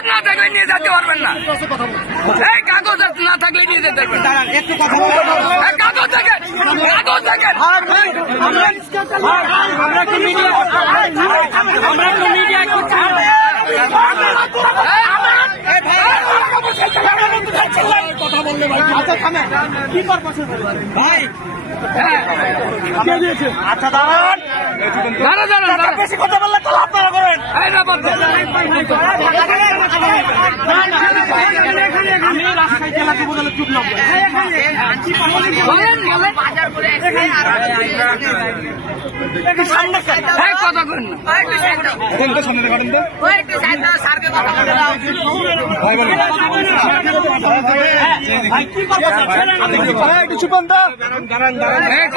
কাগজ না থাকলে নিয়ে যেতে পারবেন না। এই কাগজ না থাকলে নিয়ে যেতে পারবেন কাগজ দেখেন কাগজ দেখেন। আমরা কি মিডিয়া আমরা কি মিডিয়া কথা বললে ভাই আচ্ছা থামে কি পারপাসে ভাই আচ্ছা দাঁড়ান। বেশি কথা বললে তো আপনারা করেন এই ব্যাপার আমি রাস্তায় চালাতে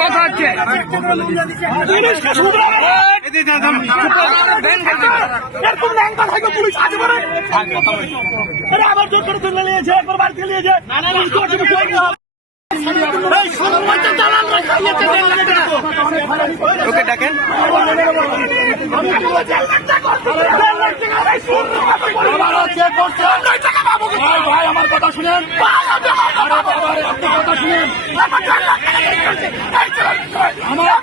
কথা হচ্ছে এরকম ল্যাংটা থাকে পুলিশ আজ করে আবার জোর করে তুলে নিয়েছে একবার বাড়ি থেকে নিয়েছে ওকে ডাকেন? ভাই আমার কথা শুনেন আপনি কথা শুনেন আমার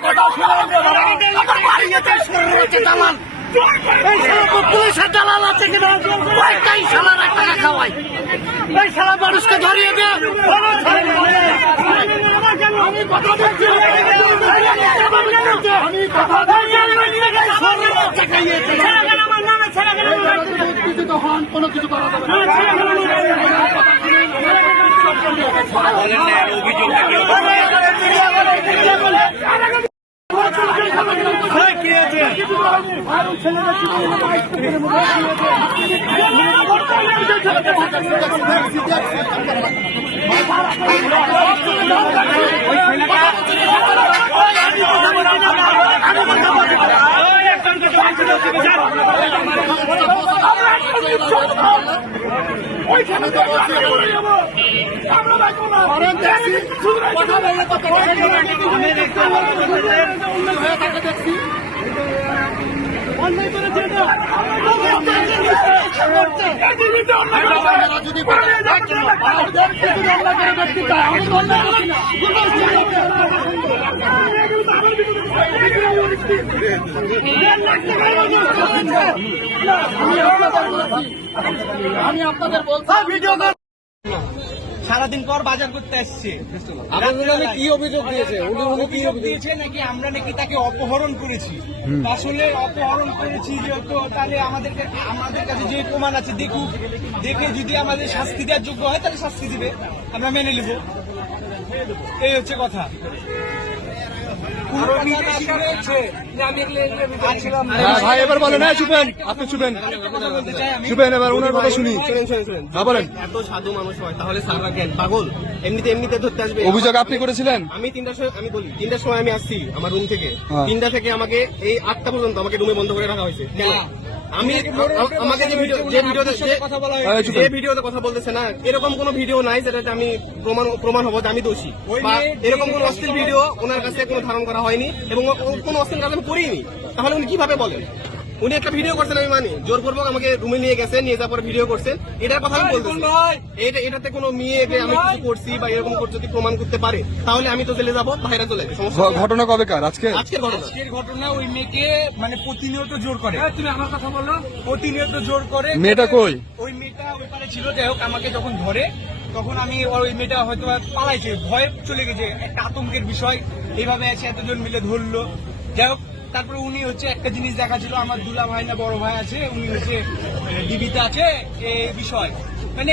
কথা শুনেন পুলিশের দালাল আছে কিনা শালার এক খাওয়াই এই শালা মানুষকে ধরিয়ে দে আমি কথা দিচ্ছি আমি কথা হন কোনো কিছু করা যাবে না ওইখানে তো আমরা চলে যাব। আমরা দেখো না। কথা বললে তো তোমার আমি দেখতে হয়ে থাকে দেখছি। যদি আমি আপনাদের বলছি সারাদিন পর বাজার করতে আসছে কি অভিযোগ দিয়েছে? অভিযোগ দিয়েছে নাকি আমরা নাকি তাকে অপহরণ করেছি? আসলে অপহরণ করেছি যেহেতু তাহলে আমাদের আমাদের কাছে যে প্রমাণ আছে দেখুক। দেখে যদি আমাদের শাস্তি দেওয়ার যোগ্য হয় তাহলে শাস্তি দিবে। আমরা মেনে নেব। এই হচ্ছে কথা। ভাই এবার বলেন হ্যাঁ চুপেন আপনি চুপেন চুপেন এবার ওনার কথা শুনি। শুনেন শুনেন শুনেন হ্যাঁ বলেন। এত সাধু মানুষ হয় তাহলে সারা কেন পাগল। এমনিতে এমনিতে ধরতে আসবে। অভিযোগ আপনি করেছিলেন? আমি তিনটার সময় আমি বলি তিনটার সময় আমি আসছি আমার রুম থেকে। হ্যাঁ। তিনটা থেকে আমাকে এই আটটা পর্যন্ত আমাকে রুমে বন্ধ করে রাখা হয়েছে। কেন? আমি আমাকে যে ভিডিও যে ভিডিওতে যে- কথা বলা এই যে ভিডিওতে কথা বলতেছে না এরকম কোন ভিডিও নাই যেটাতে আমি প্রমাণ প্রমাণ হব যে আমি দোষী। বা এরকম কোন অশ্লীল ভিডিও ওনার কাছে কোনো ধারণ করা হয়নি এবং কোন অশ্লীল কাজ আমি করিনি। তাহলে উনি কীভাবে বলেন? উনি একটা ভিডিও করছেন আমি মানি। জোরপূর্বক আমাকে রুমে নিয়ে গেছেন নিয়ে যাওয়ার পরে ভিডিও করছেন। এটার কথা আমি বলতেছি। এটা এটাতে কোনো মেয়েকে আমি কিছু করছি বা এরকম করে যদি প্রমাণ করতে পারে তাহলে আমি তো জেলে যাব বাইরে চলে যাব ঘটনা কবে কার? আজকে? আজকের ঘটনা। আজকের ঘটনা ওই মেয়েকে মানে প্রতিনিয়ত জোর করে। তুমি আমার কথা বলল প্রতিনিয়ত জোর করে মেয়েটা কই? ওই মেয়েটা ওই পারে ছিল যাই হোক আমাকে যখন ধরে তখন আমি ওই মেয়েটা হয়তো পালাইছে, ভয়ে চলে গেছে, একটা আতঙ্কের বিষয়। এইভাবে আছে এতজন মিলে ধরলো। যাই হোক, তারপরে উনি হচ্ছে একটা জিনিস দেখা ছিল আমার দুলা ভাই না বড় ভাই আছে, উনি হচ্ছে ডিবিতে আছে এই বিষয়। মানে